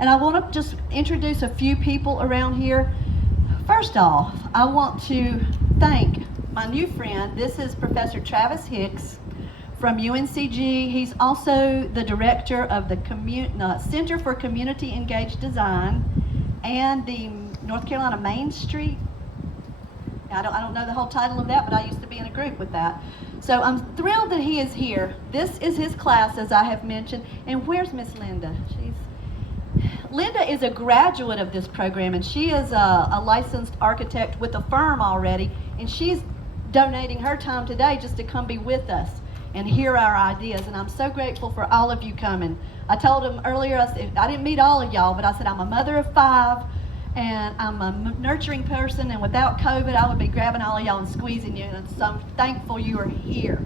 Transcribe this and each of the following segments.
And I want to just introduce a few people around here. First off, I want to thank my new friend. This is Professor Travis Hicks from UNCG. He's also the director of the Center for Community Engaged Design and the North Carolina Main Street. I don't know the whole title of that, but I used to be in a group with that. So I'm thrilled that he is here. This is his class, as I have mentioned. And where's Miss Linda? Linda is a graduate of this program, and she is a licensed architect with a firm already, and she's donating her time today just to come be with us and hear our ideas. And I'm so grateful for all of you coming. I told him earlier, I didn't meet all of y'all, but I said I'm a mother of 5, and I'm a nurturing person, and without COVID, I would be grabbing all of y'all and squeezing you, and so I'm thankful you are here.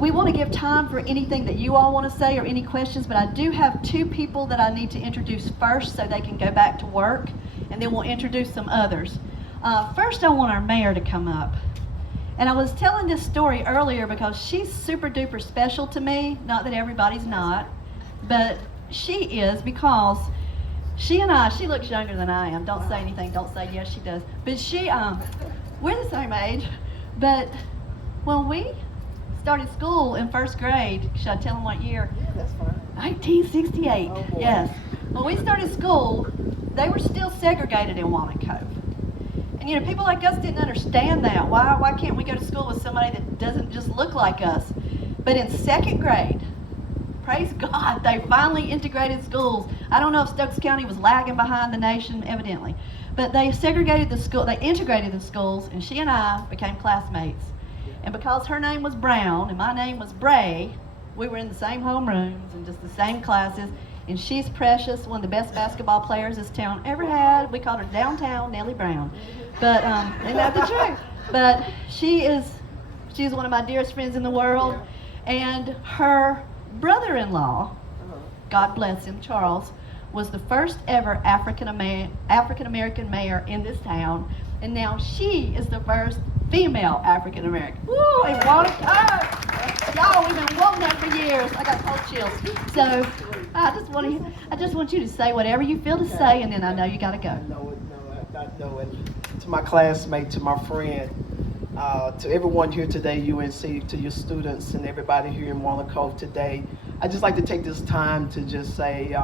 We want to give time for anything that you all want to say or any questions, but I do have 2 people that I need to introduce first so they can go back to work, and then we'll introduce some others. First, I want our mayor to come up. And I was telling this story earlier because she's super duper special to me. Not that everybody's not, but she is, because she looks younger than I am. Don't say anything. Don't say yes, she does. But we're the same age. But when we started school in 1st grade, should I tell them what year? Yeah, that's fine. 1968, oh, yes. When we started school, they were still segregated in Walnut Cove. And people like us didn't understand that. Why can't we go to school with somebody that doesn't just look like us? But in 2nd grade, praise God, they finally integrated schools. I don't know if Stokes County was lagging behind the nation, evidently. But they integrated the schools, and she and I became classmates. And because her name was Brown and my name was Bray, we were in the same homerooms and just the same classes. And she's precious, one of the best basketball players this town ever had. We called her Downtown Nellie Brown. But isn't that the truth? But she's one of my dearest friends in the world. And her brother-in-law, God bless him, Charles, was the first ever African-American mayor in this town. And now she is the first female African-American. Woo, in Walnut Cove. Y'all, we've been wanting that for years. I got cold chills. So I just want you to say whatever you feel to say, and then I know you got to go. I know it. To my classmate, to my friend, to everyone here today, UNC, to your students and everybody here in Walnut Cove today, I'd just like to take this time to just say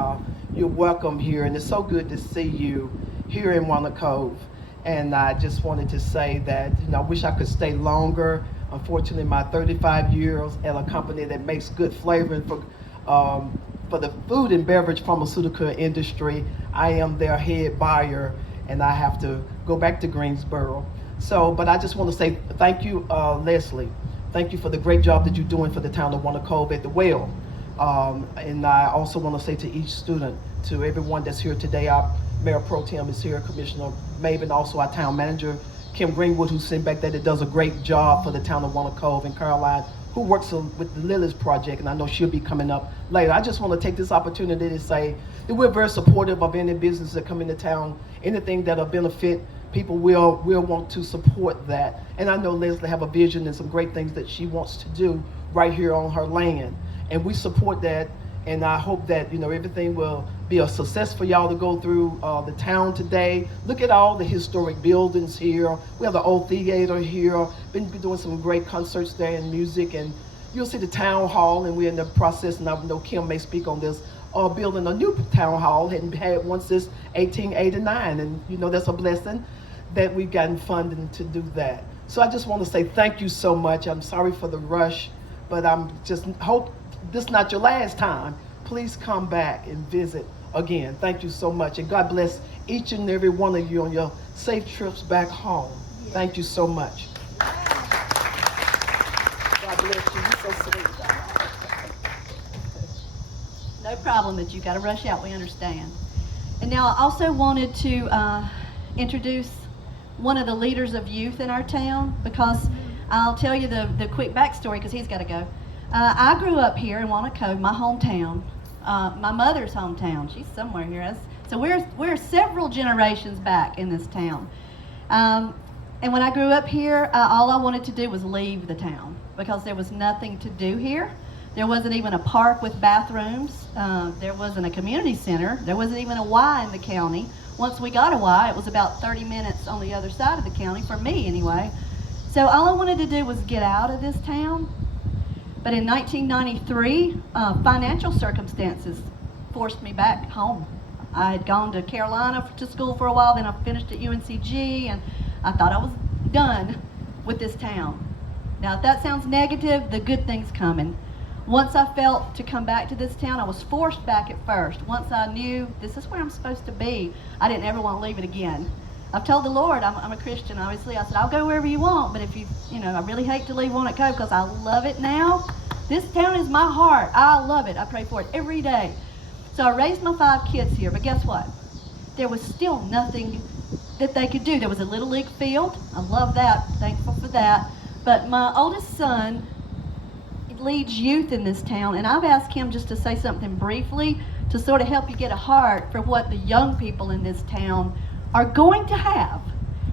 you're welcome here, and it's so good to see you here in Walnut Cove. And I just wanted to say that I wish I could stay longer. Unfortunately, my 35 years at a company that makes good flavoring for the food and beverage pharmaceutical industry, I am their head buyer, and I have to go back to Greensboro. But I just want to say thank you, Leslie. Thank you for the great job that you're doing for the town of Walnut Cove at the well. And I also want to say to each student, to everyone that's here today, our Mayor Pro Tem is here, Commissioner Maven, also our town manager, Kim Greenwood, who's sitting back there, that does a great job for the town of Walnut Cove, and Caroline, who works with the Lilies Project, and I know she'll be coming up later. I just want to take this opportunity to say that we're very supportive of any business that come into town, anything that'll benefit people will want to support that. And I know Leslie have a vision and some great things that she wants to do right here on her land. And we support that, and I hope that everything will be a success for y'all to go through the town today. Look at all the historic buildings here. We have the old theater here. Been doing some great concerts there and music, and you'll see the town hall, and we're in the process, and I know Kim may speak on this, building a new town hall. Hadn't had one since 1889, and that's a blessing that we've gotten funding to do that. So I just want to say thank you so much. I'm sorry for the rush, but I'm just hope this is not your last time. Please come back and visit again. Thank you so much, and God bless each and every one of you on your safe trips back home. Thank you so much. God bless you. You're so sweet. No problem, but you got to rush out. We understand. And now I also wanted to introduce one of the leaders of youth in our town, because I'll tell you the quick backstory, because he's got to go. I grew up here in Walnut Cove, my hometown, my mother's hometown. She's somewhere here. So we're several generations back in this town. And when I grew up here, all I wanted to do was leave the town, because there was nothing to do here. There wasn't even a park with bathrooms. There wasn't a community center. There wasn't even a Y in the county. Once we got a Y, it was about 30 minutes on the other side of the county, for me anyway. So all I wanted to do was get out of this town. But in 1993, financial circumstances forced me back home. I had gone to Carolina to school for a while, then I finished at UNCG, and I thought I was done with this town. Now, if that sounds negative, the good thing's coming. Once I felt to come back to this town, I was forced back at first. Once I knew this is where I'm supposed to be, I didn't ever want to leave it again. I've told the Lord, I'm a Christian, obviously. I said, I'll go wherever you want, but if I really hate to leave Walnut Cove because I love it now. This town is my heart. I love it. I pray for it every day. So I raised my 5 kids here, but guess what? There was still nothing that they could do. There was a little league field. I love that. Thankful for that. But my oldest son leads youth in this town, and I've asked him just to say something briefly to sort of help you get a heart for what the young people in this town are going to have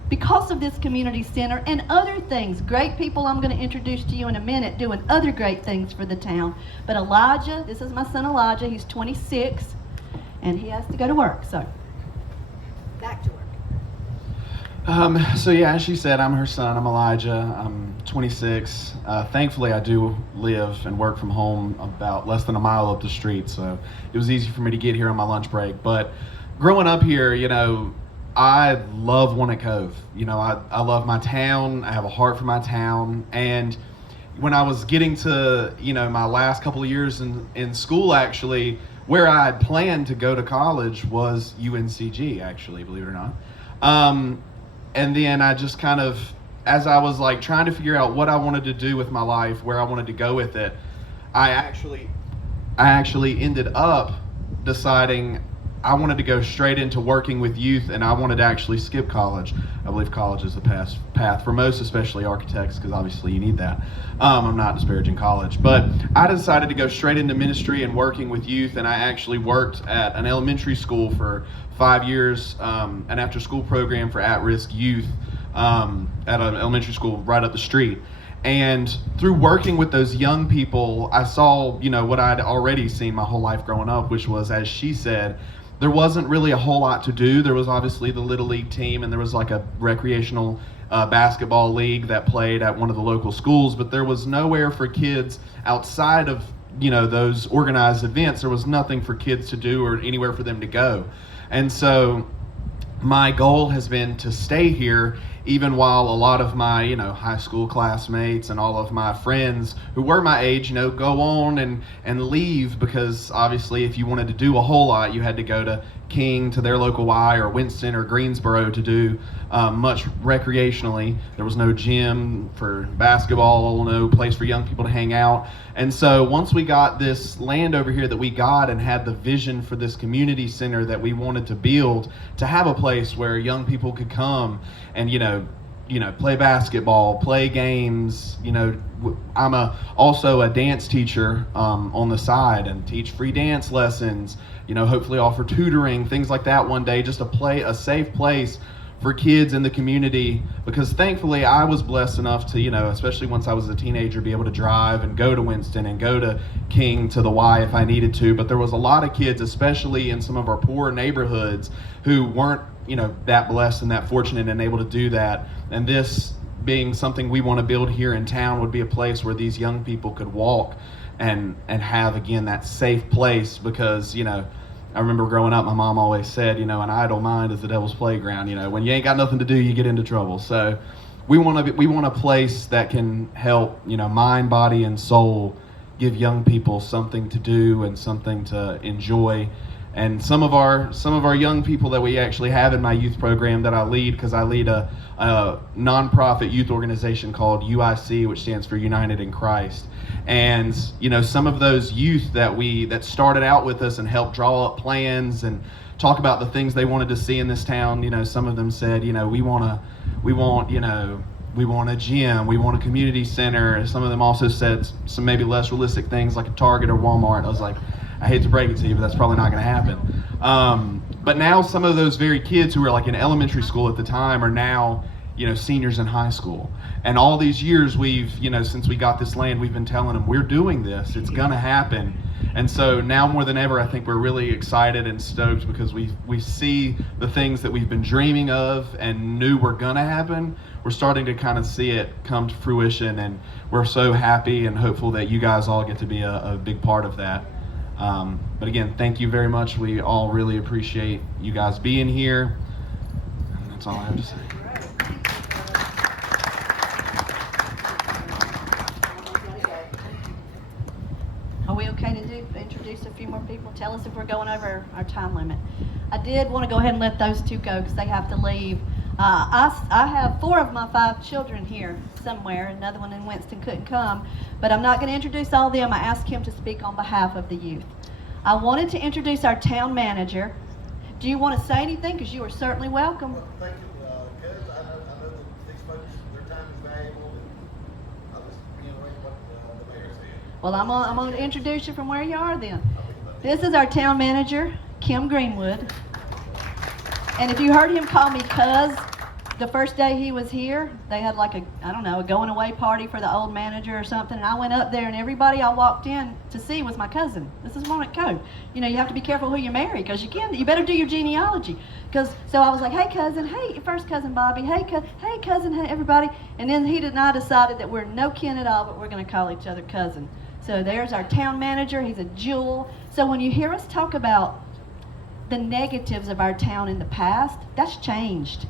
because of this community center and other things. Great people I'm going to introduce to you in a minute doing other great things for the town. But Elijah, this is my son Elijah, he's 26, and he has to go to work. So, back to work. So yeah, as she said, I'm her son. I'm Elijah. I'm 26. Thankfully, I do live and work from home about less than a mile up the street, so it was easy for me to get here on my lunch break. But growing up here, I love Walnut Cove. I love my town. I have a heart for my town. And when I was getting to, my last couple of years in school, actually, where I had planned to go to college was UNCG, actually, believe it or not. And then I just kind of, as I was like trying to figure out what I wanted to do with my life, where I wanted to go with it, I actually ended up deciding I wanted to go straight into working with youth, and I wanted to actually skip college. I believe college is the path for most, especially architects, because obviously you need that. I'm not disparaging college, but I decided to go straight into ministry and working with youth, and I actually worked at an elementary school for 5 years, an after-school program for at-risk youth at an elementary school right up the street. And through working with those young people, I saw, what I'd already seen my whole life growing up, which was, as she said, there wasn't really a whole lot to do. There was obviously the Little League team, and there was like a recreational basketball league that played at one of the local schools, but there was nowhere for kids outside of, those organized events. There was nothing for kids to do or anywhere for them to go. And so my goal has been to stay here, even while a lot of my, high school classmates and all of my friends who were my age, go on and leave, because obviously if you wanted to do a whole lot, you had to go to King, to their local Y, or Winston or Greensboro to do much recreationally. There was no gym for basketball, no place for young people to hang out. And so once we got this land over here that we got and had the vision for this community center that we wanted to build, to have a place where young people could come and, play basketball, play games. I'm also a dance teacher on the side and teach free dance lessons, hopefully offer tutoring, things like that one day, just a safe place for kids in the community, because thankfully I was blessed enough to, especially once I was a teenager, be able to drive and go to Winston and go to King, to the Y if I needed to. But there was a lot of kids, especially in some of our poorer neighborhoods, who weren't, that blessed and that fortunate and able to do that. And this being something we want to build here in town would be a place where these young people could walk and have, again, that safe place, because, I remember growing up, my mom always said, an idle mind is the devil's playground. When you ain't got nothing to do, you get into trouble. So we want a place that can help, mind, body, and soul, give young people something to do and something to enjoy. And some of our young people that we actually have in my youth program that I lead, because I lead a nonprofit youth organization called UIC, which stands for United in Christ. And some of those youth that started out with us and helped draw up plans and talk about the things they wanted to see in this town. Some of them said, we want a gym, we want a community center. Some of them also said some maybe less realistic things like a Target or Walmart. I was like, I hate to break it to you, but that's probably not going to happen. But now some of those very kids who were like in elementary school at the time are now seniors in high school. And all these years we've, since we got this land, we've been telling them we're doing this, it's gonna happen. And so now more than ever, I think we're really excited and stoked because we see the things that we've been dreaming of and knew were gonna happen. We're starting to kind of see it come to fruition, and we're so happy and hopeful that you guys all get to be a big part of that. But again, thank you very much. We all really appreciate you guys being here. And that's all I have to say. Are we okay to introduce a few more people? Tell us if we're going over our time limit. I did want to go ahead and let those two go because they have to leave. I have 4 of my 5 children here somewhere. Another one in Winston couldn't come, but I'm not going to introduce all of them. I asked him to speak on behalf of the youth. I wanted to introduce our town manager. Do you want to say anything? Because you are certainly welcome. Well, thank you, Cuz. I know that these folks, their time is valuable, and I'll just reiterate what the mayor said. Well, I'm going to introduce you from where you are then. This is our town manager, Kim Greenwood. And if you heard him call me Cuz, the first day he was here, they had like a going away party for the old manager or something. And I went up there and everybody I walked in to see was my cousin. This is Walnut Cove. You have to be careful who you marry because you better do your genealogy. So I was like, hey cousin, hey first cousin Bobby, hey cousin, hey everybody. And then he and I decided that we're no kin at all, but we're going to call each other cousin. So there's our town manager. He's a jewel. So when you hear us talk about the negatives of our town in the past, that's changed.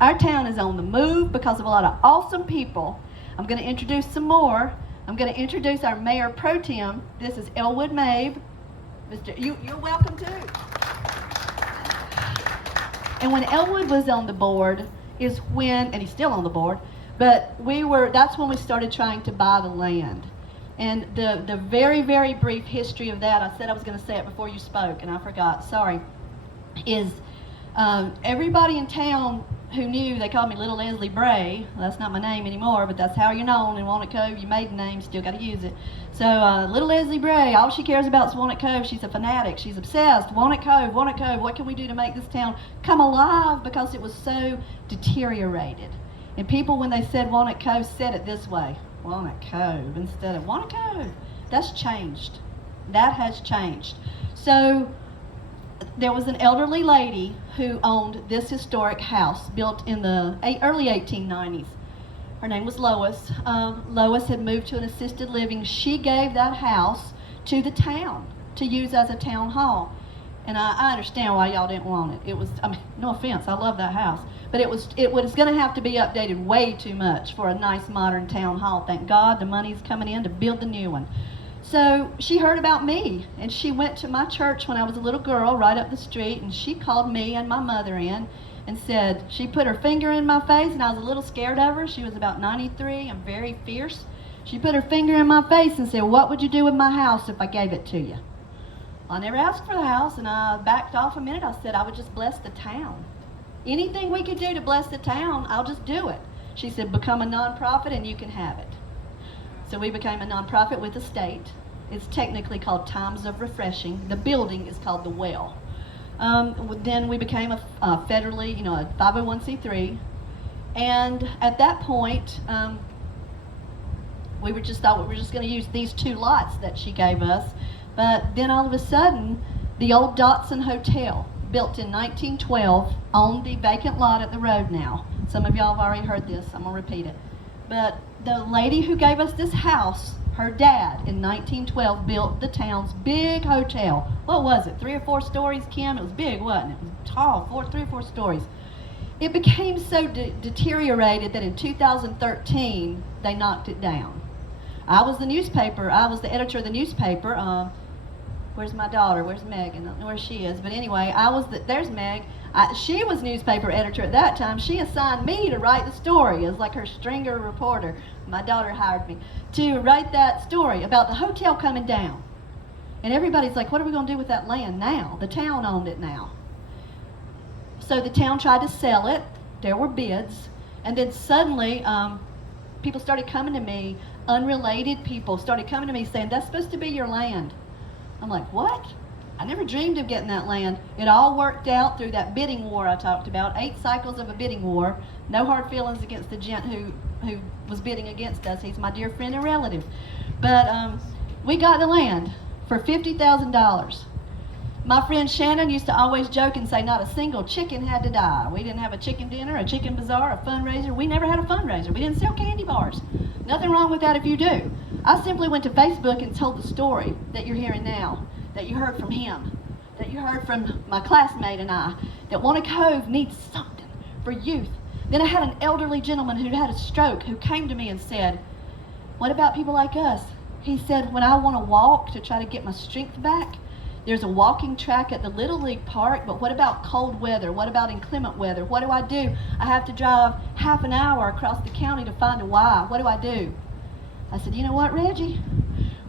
Our town is on the move because of a lot of awesome people. I'm going to introduce some more. I'm going to introduce our mayor pro tem. This is Elwood Mabe. You're welcome too. And when Elwood was on the board and he's still on the board, but that's when we started trying to buy the land. And the very, very brief history of that, I said I was going to say it before you spoke, and I forgot, sorry, is everybody in town who knew, they called me Little Leslie Bray. Well, that's not my name anymore, but that's how you're known in Walnut Cove. Your maiden name, still got to use it. So Little Leslie Bray, all she cares about is Walnut Cove. She's a fanatic. She's obsessed. Walnut Cove, what can we do to make this town come alive? Because it was so deteriorated. And people, when they said Walnut Cove, said it this way, Walnut Cove, instead of Walnut Cove. That's changed. That has changed. So there was an elderly lady who owned this historic house built in the early 1890s. Her name was Lois. Lois had moved to an assisted living. She gave that house to the town to use as a town hall. And I understand why y'all didn't want it. It was, no offense, I love that house. But it was going to have to be updated way too much for a nice modern town hall. Thank God the money's coming in to build the new one. So she heard about me, and she went to my church when I was a little girl right up the street, and she called me and my mother in and said, she put her finger in my face, and I was a little scared of her. She was about 93 and very fierce. She put her finger in my face and said, what would you do with my house if I gave it to you? I never asked for the house, and I backed off a minute. I said I would just bless the town. Anything we could do to bless the town, I'll just do it. She said, become a nonprofit and you can have it. So we became a nonprofit with the state. It's technically called Times of Refreshing. The building is called The Well. Then we became a federally, a 501c3. And at that point, we just thought we were just going to use these 2 lots that she gave us. But then all of a sudden, the old Dotson Hotel, built in 1912, owned the vacant lot at the road now. Some of y'all have already heard this. I'm going to repeat it. But the lady who gave us this house, her dad, in 1912, built the town's big hotel. What was it, 3 or 4 stories, Kim? It was big, wasn't it? It was tall, 3 or 4 stories. It became so deteriorated that in 2013, they knocked it down. I was the editor of the newspaper. Where's my daughter? Where's Megan? I don't know where she is. But anyway, there's Meg. She was newspaper editor at that time. She assigned me to write the story as like her stringer reporter. My daughter hired me to write that story about the hotel coming down. And everybody's like, what are we going to do with that land now? The town owned it now. So the town tried to sell it. There were bids. And then suddenly, people started coming to me, unrelated people started coming to me saying, that's supposed to be your land. I'm like, what? I never dreamed of getting that land. It all worked out through that bidding war I talked about, 8 cycles of a bidding war. No hard feelings against the gent who was bidding against us. He's my dear friend and relative. But we got the land for $50,000. My friend Shannon used to always joke and say not a single chicken had to die. We didn't have a chicken dinner, a chicken bazaar, a fundraiser. We never had a fundraiser. We didn't sell candy bars. Nothing wrong with that if you do. I simply went to Facebook and told the story that you're hearing now, that you heard from him, that you heard from my classmate and I, that Walnut Cove needs something for youth. Then I had an elderly gentleman who had a stroke who came to me and said, what about people like us? He said, when I want to walk to try to get my strength back, there's a walking track at the Little League Park, but what about cold weather? What about inclement weather? What do? I have to drive half an hour across the county to find a Y. What do I do? I said, you know what, Reggie?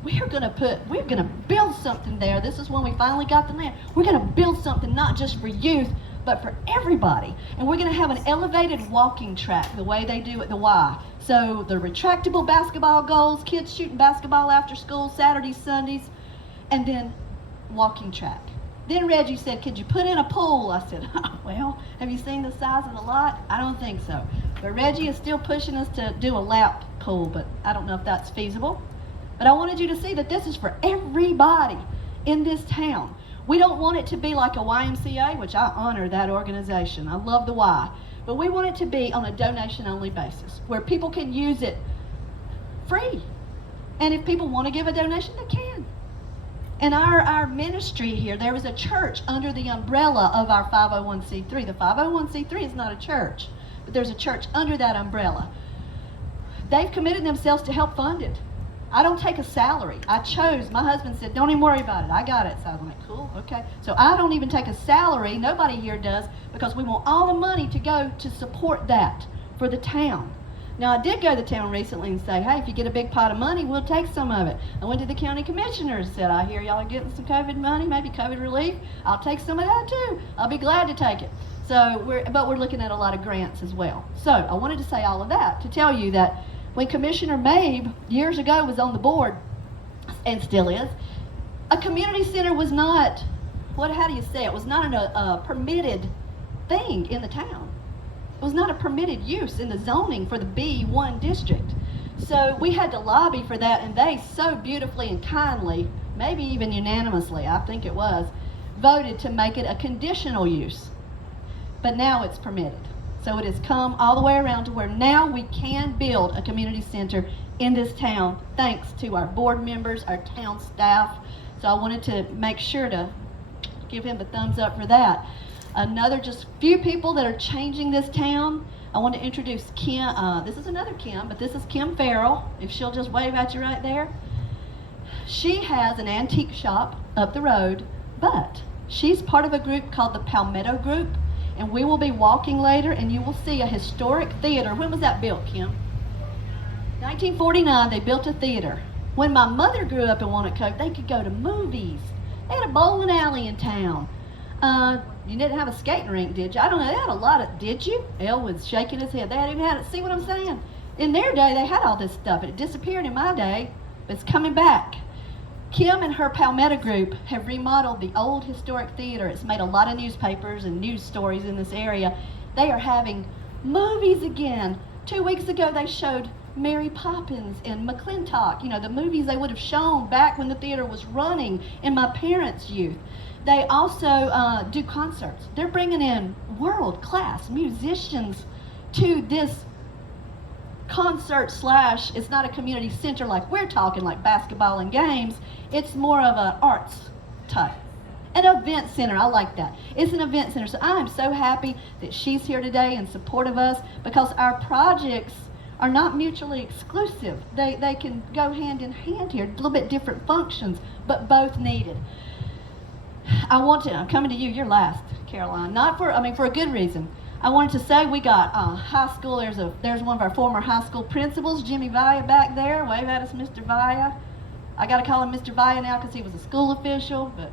We're gonna build something there. This is when we finally got the land. We're gonna build something not just for youth, but for everybody. And we're gonna have an elevated walking track the way they do at the Y. So the retractable basketball goals, kids shooting basketball after school, Saturdays, Sundays, and then walking track. Then Reggie said, could you put in a pool? I said, well, have you seen the size of the lot? I don't think so. But Reggie is still pushing us to do a lap pool, but I don't know if that's feasible. But I wanted you to see that this is for everybody in this town. We don't want it to be like a YMCA, which I honor that organization. I love the Y. But we want it to be on a donation-only basis, where people can use it free. And if people want to give a donation, they can. In our ministry here, there was a church under the umbrella of our 501c3. The 501c3 is not a church, but there's a church under that umbrella. They've committed themselves to help fund it. I don't take a salary. My husband said, don't even worry about it. I got it. So I was like, cool, okay. So I don't even take a salary. Nobody here does, because we want all the money to go to support that for the town. Now, I did go to the town recently and say, hey, if you get a big pot of money, we'll take some of it. I went to the county commissioners and said, I hear y'all are getting some COVID money, maybe COVID relief. I'll take some of that too. I'll be glad to take it. So but we're looking at a lot of grants as well. So I wanted to say all of that to tell you that when Commissioner Mabe years ago was on the board, and still is, a community center was not, how do you say it, was not a permitted thing in the town. It was not a permitted use in the zoning for the B1 district. So we had to lobby for that, and they so beautifully and kindly, maybe even unanimously, I think it was, voted to make it a conditional use. But now it's permitted. So it has come all the way around to where now we can build a community center in this town, thanks to our board members, our town staff. So I wanted to make sure to give him the thumbs up for that. Another just few people that are changing this town. I want to introduce Kim. This is another Kim, but this is Kim Farrell, if she'll just wave at you right there. She has an antique shop up the road, but she's part of a group called the Palmetto Group, and we will be walking later, and you will see a historic theater. When was that built, Kim? 1949, they built a theater. When my mother grew up in Walnut Cove, they could go to movies. They had a bowling alley in town. You didn't have a skating rink, did you? I don't know. They had a lot of, did you? Elle was shaking his head. They hadn't even had it. See what I'm saying? In their day, they had all this stuff. It disappeared in my day, but it's coming back. Kim and her Palmetto group have remodeled the old historic theater. It's made a lot of newspapers and news stories in this area. They are having movies again. 2 weeks ago, they showed Mary Poppins and McClintock, you know, the movies they would have shown back when the theater was running in my parents' youth. They also do concerts. They're bringing in world-class musicians to this concert / it's not a community center like we're talking, like basketball and games. It's more of an arts type. An event center, I like that. It's an event center. So I'm so happy that she's here today in support of us, because our projects are not mutually exclusive. They can go hand in hand here, a little bit different functions, but both needed. I'm coming to you, you're last, Caroline. For a good reason. I wanted to say we got high school, there's one of our former high school principals, Jimmy Vaya, back there. Wave at us, Mr. Vaya. I gotta call him Mr. Vaya now because he was a school official, but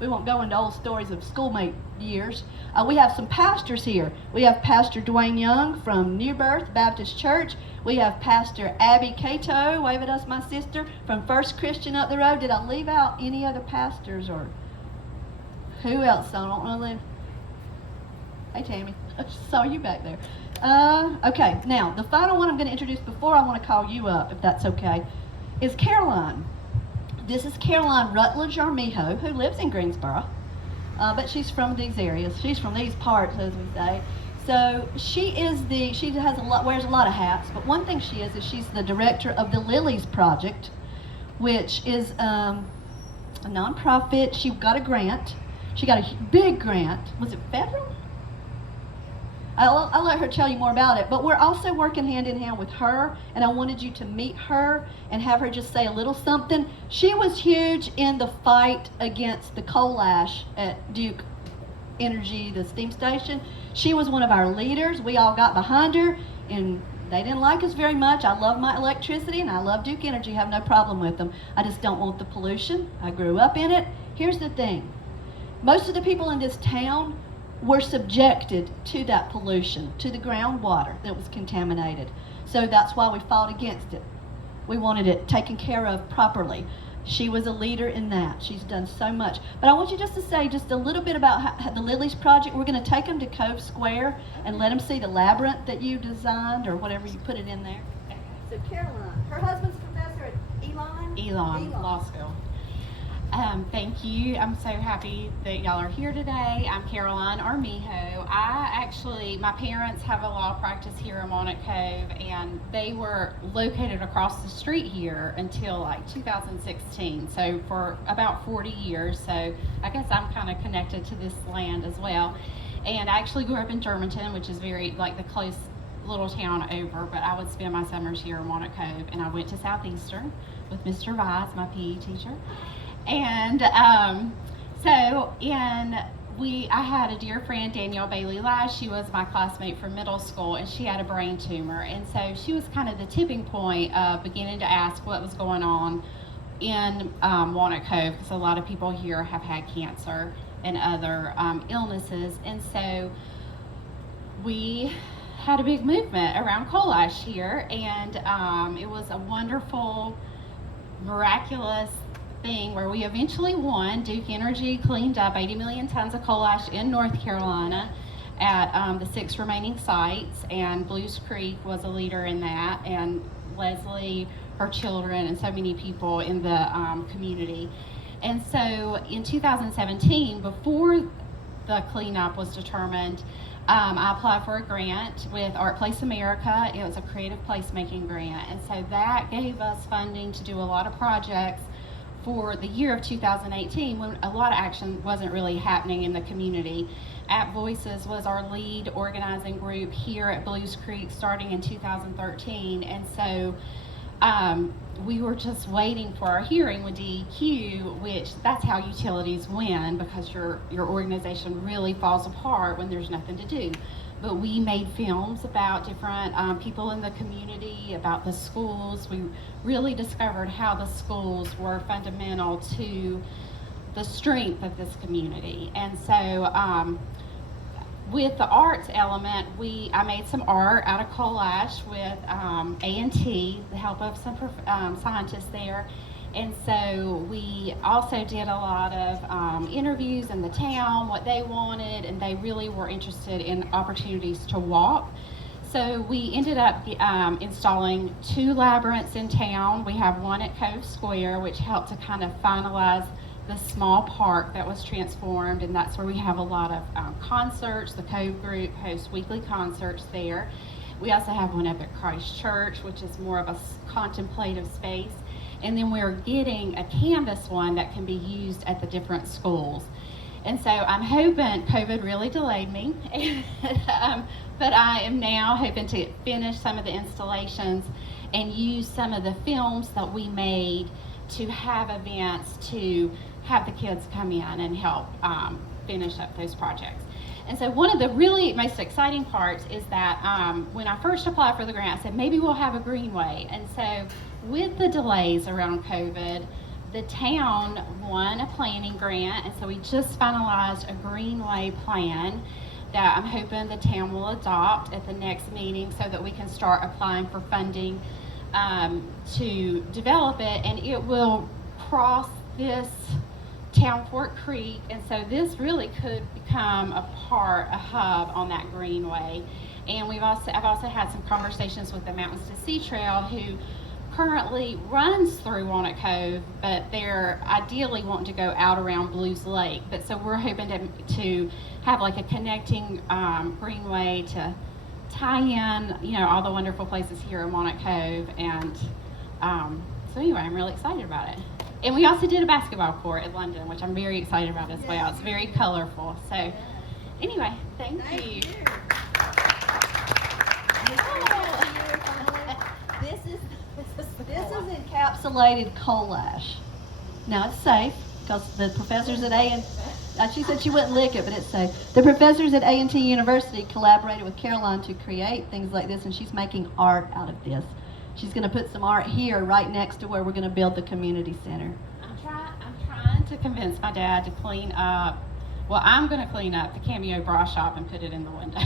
we won't go into old stories of schoolmate years. We have some pastors here. We have Pastor Dwayne Young from New Birth Baptist Church. We have Pastor Abby Cato, wave at us, my sister, from First Christian up the road. Did I leave out any other pastors or Who else? I don't know them. Hey, Tammy. I just saw you back there. Okay, now, the final one I'm going to introduce before I want to call you up, if that's okay, is Caroline. This is Caroline Rutledge Armijo, who lives in Greensboro, but she's from these areas. She's from these parts, as we say. So she wears a lot of hats, but one thing she is she's the director of the Lilies Project, which is a nonprofit. She got a grant. She got a big grant. Was it federal? I'll let her tell you more about it, but we're also working hand in hand with her, and I wanted you to meet her and have her just say a little something. She was huge in the fight against the coal ash at Duke Energy, the steam station. She was one of our leaders. We all got behind her, and they didn't like us very much. I love my electricity, and I love Duke Energy, have no problem with them. I just don't want the pollution. I grew up in it. Here's the thing. Most of the people in this town were subjected to that pollution, to the groundwater that was contaminated. So that's why we fought against it. We wanted it taken care of properly. She was a leader in that. She's done so much. But I want you just to say just a little bit about how the Lilies Project. We're going to take them to Cove Square and let them see the labyrinth that you designed, or whatever you put it in there. So Caroline, her husband's professor at Elon Law School. Thank you. I'm so happy that y'all are here today. I'm Caroline Armijo. My parents have a law practice here in Walnut Cove, and they were located across the street here until like 2016. So for about 40 years. So I guess I'm kind of connected to this land as well. And I actually grew up in Germantown, which is very like the close little town over, but I would spend my summers here in Walnut Cove. And I went to Southeastern with Mr. Vise, my PE teacher. And I had a dear friend, Danielle Bailey Lash. She was my classmate from middle school, and she had a brain tumor. And so she was kind of the tipping point of beginning to ask what was going on in Walnut Cove, because a lot of people here have had cancer and other illnesses. And so we had a big movement around coal ash here, and it was a wonderful, miraculous thing where we eventually won. Duke Energy cleaned up 80 million tons of coal ash in North Carolina at the 6 remaining sites, and Blues Creek was a leader in that, and Leslie, her children, and so many people in the community. And so in 2017, before the cleanup was determined, I applied for a grant with Art Place America. It was a creative placemaking grant, and so that gave us funding to do a lot of projects for the year of 2018, when a lot of action wasn't really happening in the community. At Voices was our lead organizing group here at Blues Creek starting in 2013, and so we were just waiting for our hearing with DEQ, which that's how utilities win, because your organization really falls apart when there's nothing to do. But we made films about different people in the community, about the schools. We really discovered how the schools were fundamental to the strength of this community. And so with the arts element, I made some art out of coal ash with A&T, the help of some scientists there. And so we also did a lot of interviews in the town, what they wanted, and they really were interested in opportunities to walk. So we ended up installing 2 labyrinths in town. We have one at Cove Square, which helped to kind of finalize the small park that was transformed, and that's where we have a lot of concerts. The Cove group hosts weekly concerts there. We also have one up at Christ Church, which is more of a contemplative space. And then we're getting a canvas one that can be used at the different schools. And so I'm hoping, COVID really delayed me, but I am now hoping to finish some of the installations and use some of the films that we made to have events to have the kids come in and help finish up those projects. And so one of the really most exciting parts is that when I first applied for the grant, I said, maybe we'll have a greenway. And so with the delays around COVID, the town won a planning grant, and so we just finalized a greenway plan that I'm hoping the town will adopt at the next meeting so that we can start applying for funding to develop it. And it will cross this Town Fork Creek, and so this really could become a hub on that greenway. And I've also had some conversations with the Mountains to Sea Trail, who currently runs through Walnut Cove, but they're ideally wanting to go out around Blues Lake. But so we're hoping to have like a connecting greenway to tie in, all the wonderful places here in Walnut Cove. And so anyway, I'm really excited about it. And we also did a basketball court at London, which I'm very excited about as well. It's very colorful. So anyway, thank you. This is encapsulated coal ash. Now it's safe because the professors at she said she wouldn't lick it, but it's safe. The professors at A&T University collaborated with Caroline to create things like this, and she's making art out of this. She's going to put some art here right next to where we're going to build the community center. I'm trying to convince my dad to clean up. Well, I'm going to clean up the Cameo bra shop and put it in the window.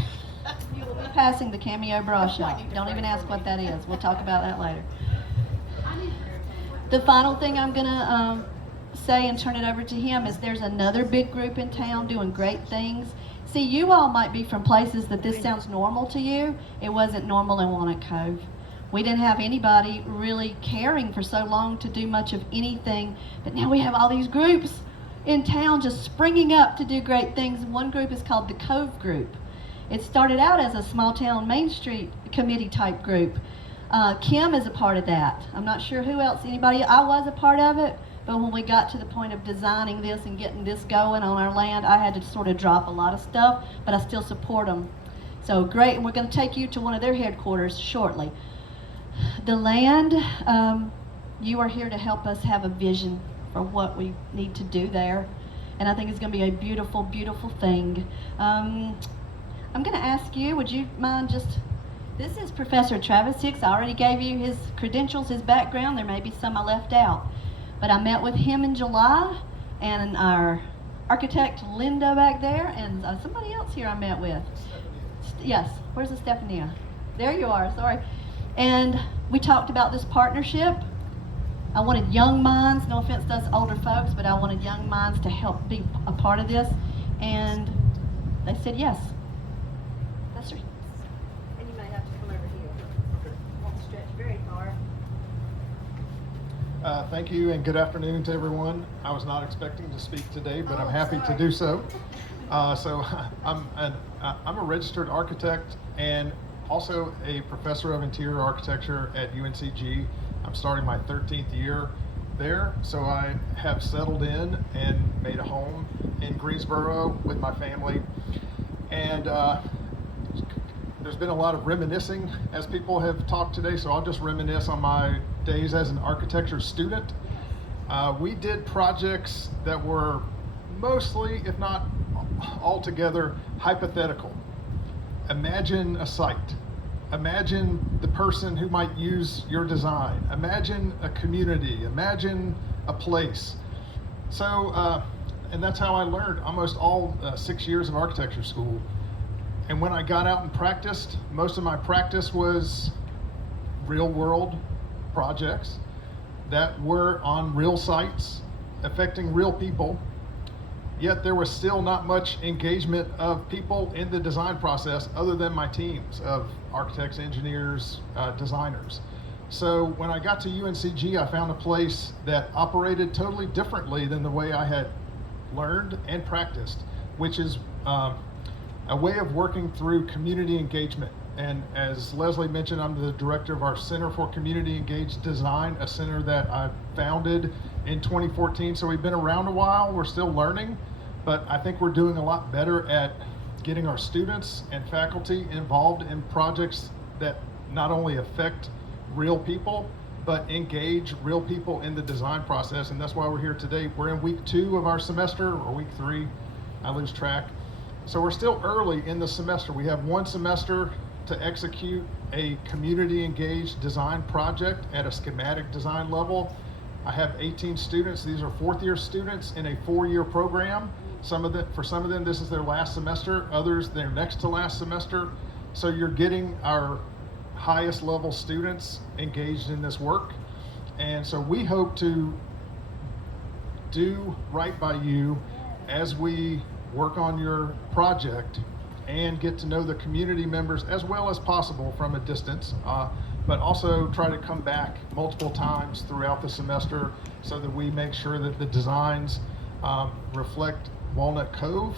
You will be passing the Cameo bra shop. Don't even ask what that is. We'll talk about that later. The final thing I'm going to say and turn it over to him is there's another big group in town doing great things. See, you all might be from places that this sounds normal to you. It wasn't normal in Walnut Cove. We didn't have anybody really caring for so long to do much of anything, but now we have all these groups in town just springing up to do great things. One group is called the Cove Group. It started out as a small town Main Street committee type group. Kim is a part of that. I'm not sure who else, I was a part of it, but when we got to the point of designing this and getting this going on our land, I had to sort of drop a lot of stuff, but I still support them. So great, and we're going to take you to one of their headquarters shortly. The land, you are here to help us have a vision for what we need to do there. And I think it's going to be a beautiful, beautiful thing. I'm going to ask you, would you mind this is Professor Travis Hicks. I already gave you his credentials, his background. There may be some I left out. But I met with him in July, and our architect Linda back there, and somebody else here I met with. Yes, where's the Stephania? There you are, sorry. And we talked about this partnership. I wanted young minds, no offense to us older folks, but I wanted young minds to help be a part of this. And they said yes. That's right. And you may have to come over here. Won't stretch very far. Thank you and good afternoon to everyone. I was not expecting to speak today, but I'm happy to do so. I'm a registered architect and also a professor of interior architecture at UNCG. I'm starting my 13th year there, so I have settled in and made a home in Greensboro with my family. And there's been a lot of reminiscing as people have talked today, so I'll just reminisce on my days as an architecture student. We did projects that were mostly, if not altogether, hypothetical. Imagine a site. Imagine the person who might use your design. Imagine a community. Imagine a place. So, and that's how I learned almost all 6 years of architecture school. And when I got out and practiced, most of my practice was real world projects that were on real sites, affecting real people. Yet there was still not much engagement of people in the design process other than my teams of architects, engineers, designers. So when I got to UNCG, I found a place that operated totally differently than the way I had learned and practiced, which is a way of working through community engagement. And as Leslie mentioned, I'm the director of our Center for Community Engaged Design, a center that I founded in 2014. So we've been around a while, we're still learning, but I think we're doing a lot better at getting our students and faculty involved in projects that not only affect real people, but engage real people in the design process. And that's why we're here today. We're in week 2 of our semester, or week 3, I lose track. So we're still early in the semester. We have 1 semester to execute a community engaged design project at a schematic design level. I have 18 students. These are 4th year students in a 4-year program. For some of them, this is their last semester. Others, their next to last semester. So you're getting our highest level students engaged in this work. And so we hope to do right by you as we work on your project and get to know the community members as well as possible from a distance, but also try to come back multiple times throughout the semester so that we make sure that the designs reflect Walnut Cove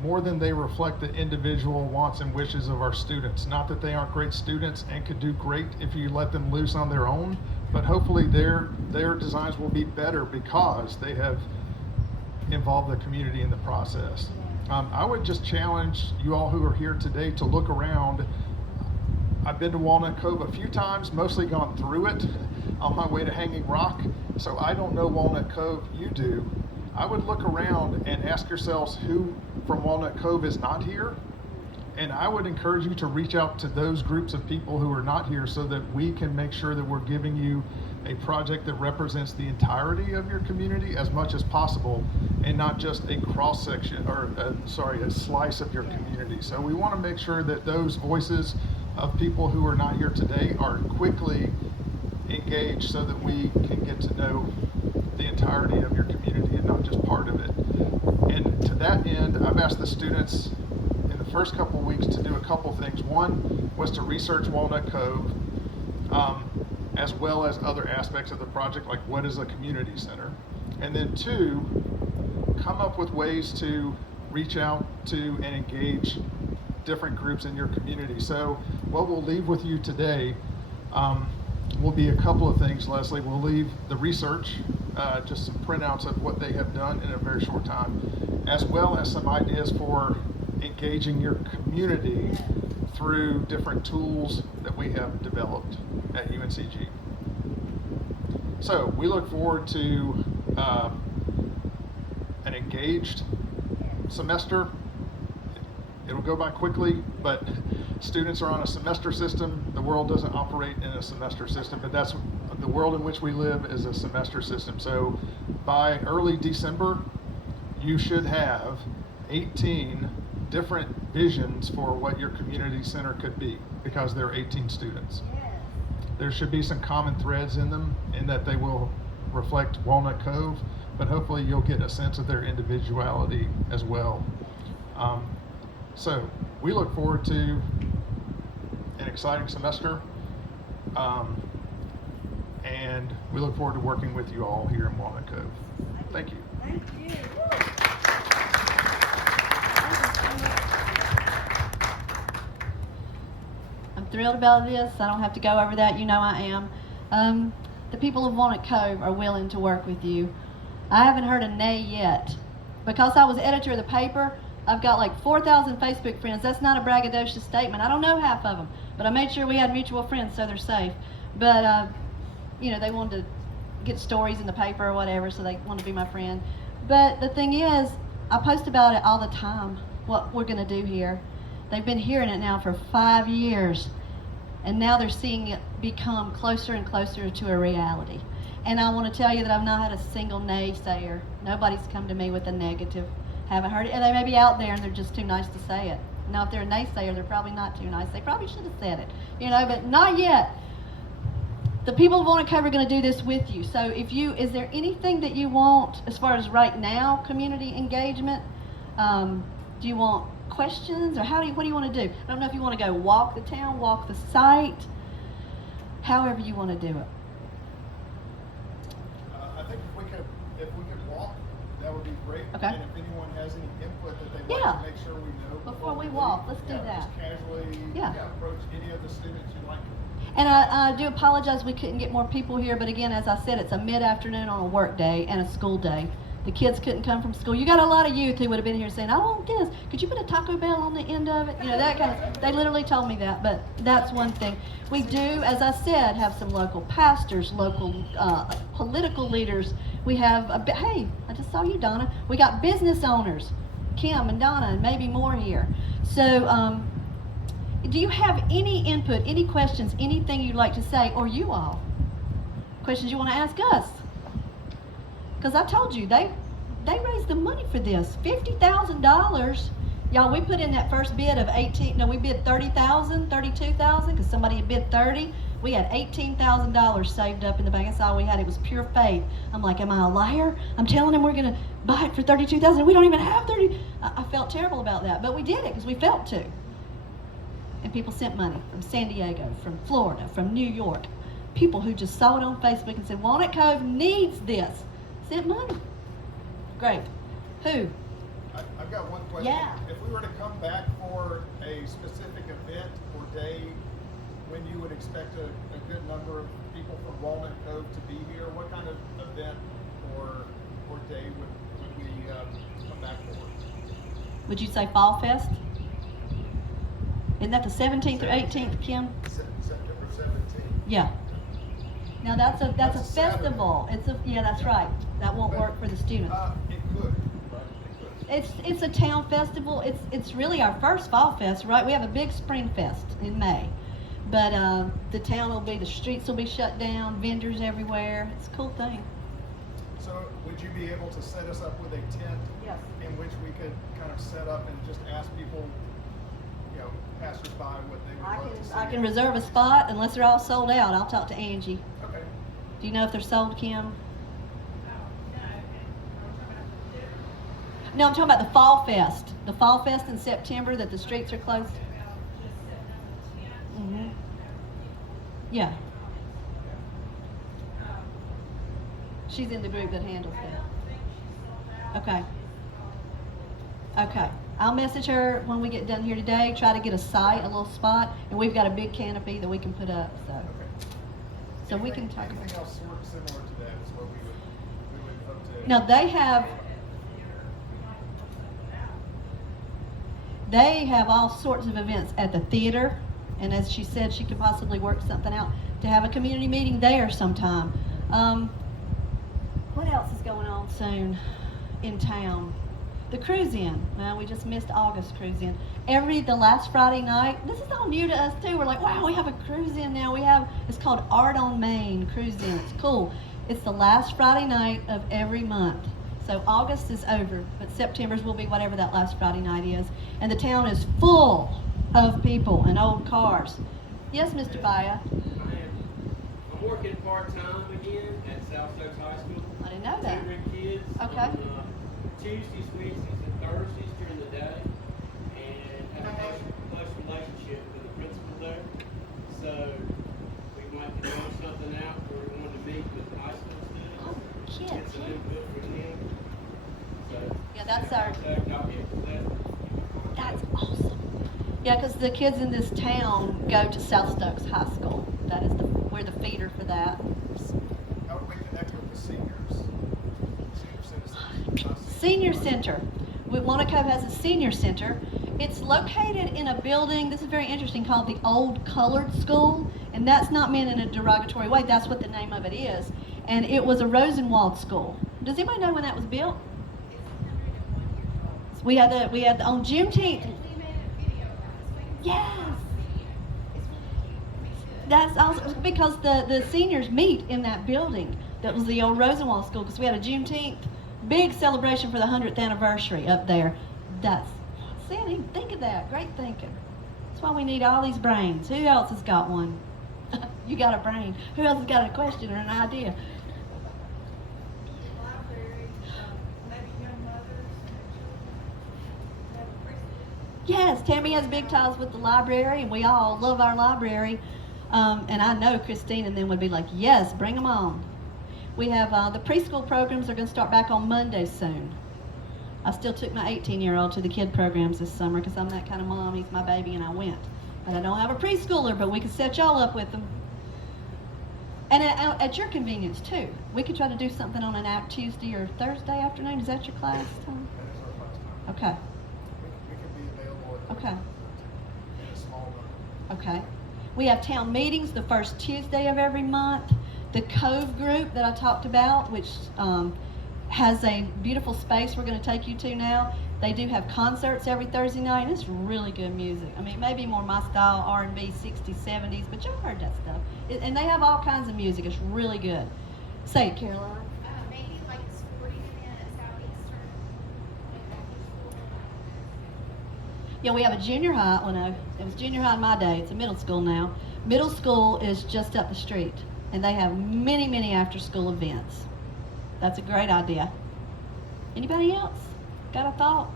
more than they reflect the individual wants and wishes of our students. Not that they aren't great students and could do great if you let them loose on their own, but hopefully their designs will be better because they have involved the community in the process. I would just challenge you all who are here today to look around. I've been to Walnut Cove a few times, mostly gone through it on my way to Hanging Rock, so I don't know Walnut Cove, you do. I would look around and ask yourselves who from Walnut Cove is not here, and I would encourage you to reach out to those groups of people who are not here so that we can make sure that we're giving you a project that represents the entirety of your community as much as possible and not just a cross section or a slice of your community. So we want to make sure that those voices of people who are not here today are quickly engaged so that we can get to know the entirety of your community and not just part of it. And to that end, I've asked the students in the first couple of weeks to do a couple things. One was to research Walnut Cove, as well as other aspects of the project, like what is a community center. And then two, come up with ways to reach out to and engage different groups in your community. So what we'll leave with you today will be a couple of things, Leslie. We'll leave the research, just some printouts of what they have done in a very short time, as well as some ideas for engaging your community through different tools that we have developed at UNCG. So we look forward to an engaged semester. It'll go by quickly, but students are on a semester system. The world doesn't operate in a semester system, but that's the world in which we live is a semester system. So by early December, you should have 18 different visions for what your community center could be because there are 18 students. There should be some common threads in them in that they will reflect Walnut Cove, but hopefully you'll get a sense of their individuality as well. So we look forward to an exciting semester, and we look forward to working with you all here in Walnut Cove. Thank you. Thank you. I'm thrilled about this. I don't have to go over that. You know I am. The people of Walnut Cove are willing to work with you. I haven't heard a nay yet. Because I was editor of the paper, I've got like 4,000 Facebook friends. That's not a braggadocious statement. I don't know half of them, but I made sure we had mutual friends so they're safe. But, you know, they wanted to get stories in the paper or whatever, so they want to be my friend. But the thing is, I post about it all the time, what we're going to do here. They've been hearing it now for 5 years, and now they're seeing it become closer and closer to a reality. And I want to tell you that I've not had a single naysayer. Nobody's come to me with a negative. Haven't heard it. And they may be out there and they're just too nice to say it. Now, if they're a naysayer, they're probably not too nice. They probably should have said it, you know, but not yet. The people of Walnut Cove are going to do this with you. So is there anything that you want as far as right now, community engagement? Do you want questions, or what do you want to do? I don't know if you want to go walk the town, walk the site, however you want to do it. I think if we could walk, that would be great. Okay. And if anyone has any input that they'd Yeah. like to make sure we know Before we leave, walk, let's do that. Just casually Yeah. approach any of the students you'd like. And I do apologize we couldn't get more people here, but again, as I said, it's a mid-afternoon on a work day and a school day. The kids couldn't come from school. You got a lot of youth who would have been here saying, I want this. Could you put a Taco Bell on the end of it? You know, that kind of, they literally told me that, but that's one thing. We do, as I said, have some local pastors, local political leaders. We have, hey, I just saw you, Donna. We got business owners, Kim and Donna, and maybe more here. So, do you have any input, any questions, anything you'd like to say, or you all? Questions you want to ask us? Because I told you, they raised the money for this, $50,000. Y'all, we put in that first bid of we bid 30,000, 32,000, because somebody had bid 30. We had $18,000 saved up in the bank. That's all we had. It was pure faith. I'm like, am I a liar? I'm telling him we're going to buy it for $32,000. We don't even have 30. I felt terrible about that, but we did it because we felt to. And people sent money from San Diego, from Florida, from New York. People who just saw it on Facebook and said, Walnut Cove needs this. Sent money. Great. Who? I've got one question. Yeah. If we were to come back for a specific event or day, when you would expect a good number of people from Walnut Cove to be here, what kind of event or day would we come back for? Would you say Fall Fest? Isn't that the 17th or 18th, Kim? September 17th. Yeah. Now that's a That's a Saturday. festival. Yeah, that's right. That won't work for the students. It could, right? It could. It's a town festival. It's really our first Fall Fest, right? We have a big Spring Fest in May, but the streets will be shut down, vendors everywhere. It's a cool thing. So would you be able to set us up with a tent Yes. in which we could kind of set up and just ask people, passersby, what they would love to see? I can reserve a spot unless they're all sold out. I'll talk to Angie. Okay. Do you know if they're sold, Kim? No, I'm talking about the Fall Fest. The Fall Fest in September that the streets are closed. Mm-hmm. Yeah. She's in the group that handles that. Okay. Okay. I'll message her when we get done here today, try to get a site, a little spot, and we've got a big canopy that we can put up, so. Okay. So we can talk about Anything else sort of similar to that is what we would hope to. Now, they have all sorts of events at the theater, and as she said, she could possibly work something out to have a community meeting there sometime. What else is going on soon in town? The cruise-in. Well, we just missed August cruise-in. The last Friday night, this is all new to us too. We're like, wow, we have a cruise-in now. It's called Art on Main cruise-in. It's cool. It's the last Friday night of every month. So August is over, but September's will be whatever that last Friday night is. And the town is full of people and old cars. Yes, Mr. Baya? I'm working part-time again at South Oaks High School. I didn't know that. Tutoring kids Okay. on Tuesdays, Wednesdays, and Thursdays during the day, and have a close relationship with the principal there. So we might be doing something out where we want to meet with high school students, Kids. get some input from them. So Yeah, that's our. I'll get that. That's awesome. Yeah, because the kids in this town go to South Stokes High School. We're the feeder for that. How would we connect with the seniors? Senior citizens. Senior Center. Walnut Cove has a senior center. It's located in a building, this is very interesting, called the Old Colored School. And that's not meant in a derogatory way. That's what the name of it is. And it was a Rosenwald school. Does anybody know when that was built? We had on Juneteenth. Yes. That's also because the seniors meet in that building. That was the old Rosenwald School, because we had a Juneteenth big celebration for the 100th anniversary up there. See, I didn't even think of that. Great thinking. That's why we need all these brains. Who else has got one? You got a brain. Who else has got a question or an idea? Yes, Tammy has big ties with the library, and we all love our library. And I know Christine and them would be like, yes, bring them on. We have the preschool programs are going to start back on Monday soon. I still took my 18-year-old to the kid programs this summer because I'm that kind of mom. He's my baby, and I went. But I don't have a preschooler, but we can set y'all up with them. And at your convenience, too. We could try to do something on an Tuesday or Thursday afternoon. Is that your class time? That is our class time. Okay. We can be available Okay. in a small number. Okay. We have town meetings the first Tuesday of every month. The Cove group that I talked about, which has a beautiful space we're going to take you to now. They do have concerts every Thursday night, and it's really good music. I mean, maybe more my style, R&B, 60s, 70s, but you've heard that stuff. And they have all kinds of music. It's really good. Say it, Caroline. Maybe like a sporting event at Southeastern. Yeah, we have a junior high. Well, no, it was junior high in my day. It's a middle school now. Middle school is just up the street, and they have many, many after-school events. That's a great idea. Anybody else got a thought?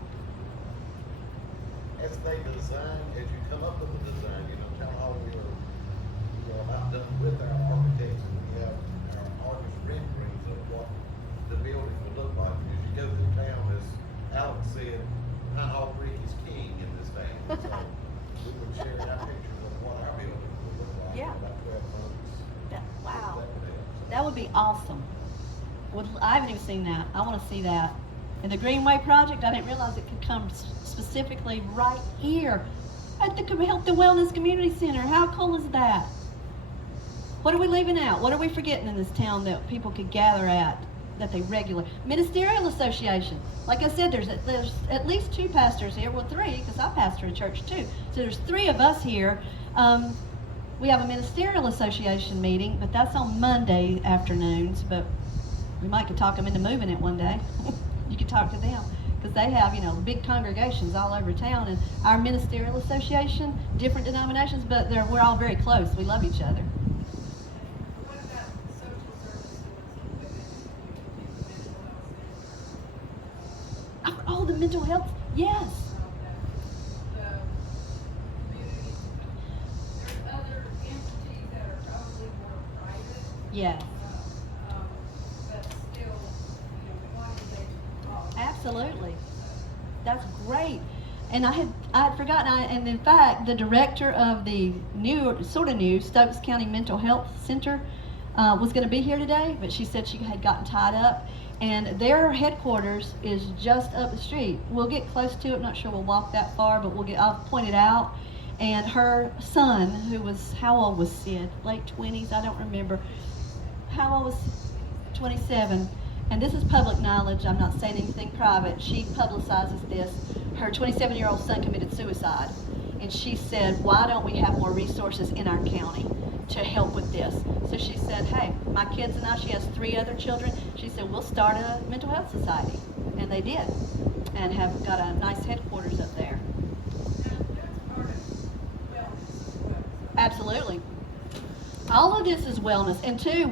As they design, as you come up with the design, town hall, we are about done with our architects, and we have our artist renderings of what the building would look like. As you go through town, as Alex said, town hall brick is king in this town. So we would share our pictures of what our building would look like Yeah. in about 12 months. Wow. So That would be awesome. I haven't even seen that. I want to see that. And the Greenway project, I didn't realize it could come specifically right here at the Health and Wellness Community Center. How cool is that? What are we leaving out? What are we forgetting in this town that people could gather at, that they regularly? Ministerial Association. Like I said, there's at least 2 pastors here. Well, 3, because I pastor a church too. So there's 3 of us here. We have a Ministerial Association meeting, but that's on Monday afternoons. But we might could talk them into moving it one day. You could talk to them, because they have, big congregations all over town. And our Ministerial Association, different denominations, but we're all very close. We love each other. What about social services within Oh, the mental health, yes. the community? There's other entities that are probably more private, Yes, but still, one engagement involved. absolutely. That's great. And I had forgotten, and in fact, the director of the sort of new Stokes County Mental Health Center was going to be here today, but she said she had gotten tied up. And their headquarters is just up the street. We'll get close to it. Not sure we'll walk that far, but I'll point it out. And her son, who was, how old was Sid? Late 20s, I don't remember. How old was 27? And this is public knowledge. I'm not saying anything private. She publicizes this. Her 27-year-old son committed suicide. And she said, why don't we have more resources in our county to help with this? So she said, hey, my kids and I, she has 3 other children. She said, we'll start a mental health society. And they did, and have got a nice headquarters up there. That's part of wellness. Absolutely. All of this is wellness. And 2,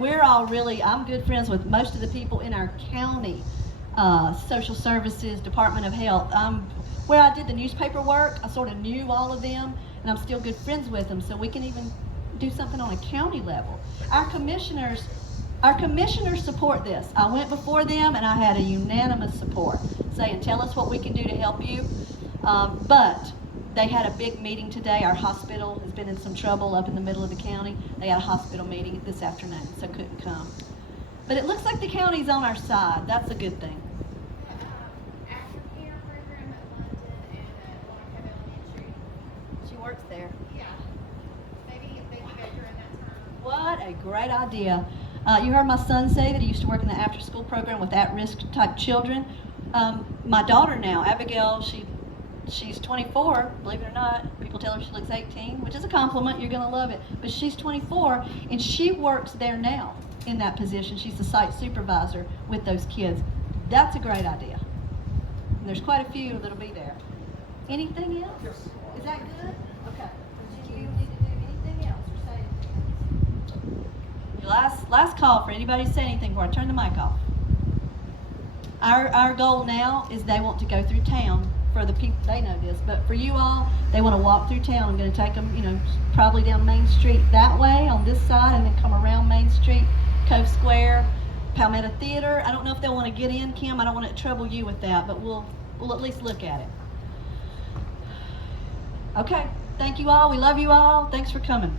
I'm good friends with most of the people in our county, social services, Department of Health. Where I did the newspaper work, I sort of knew all of them, and I'm still good friends with them, so we can even do something on a county level. Our commissioners support this. I went before them and I had a unanimous support saying, tell us what we can do to help you. But they had a big meeting today. Our hospital has been in some trouble up in the middle of the county. They had a hospital meeting this afternoon, so couldn't come. But it looks like the county's on our side. That's a good thing. Aftercare program at London and at Walnut Cove Elementary. She works there. Yeah. Maybe if they could go during that time. What a great idea. You heard my son say that he used to work in the after-school program with at-risk type children. My daughter now, Abigail, she's 24, believe it or not. People tell her she looks 18, which is a compliment. You're going to love it. But she's 24, and she works there now in that position. She's the site supervisor with those kids. That's a great idea. And there's quite a few that'll be there. Anything else? Yes. Is that good? Okay. Do you need to do anything else or say anything else? Last call for anybody to say anything before I turn the mic off. Our goal now is they want to go through town. For the people, they know this, but for you all, they want to walk through town. I'm going to take them, probably down Main Street that way on this side, and then come around Main Street, Cove Square, Palmetto Theater. I don't know if they'll want to get in, Kim. I don't want to trouble you with that, but we'll at least look at it. Okay, thank you all. We love you all. Thanks for coming.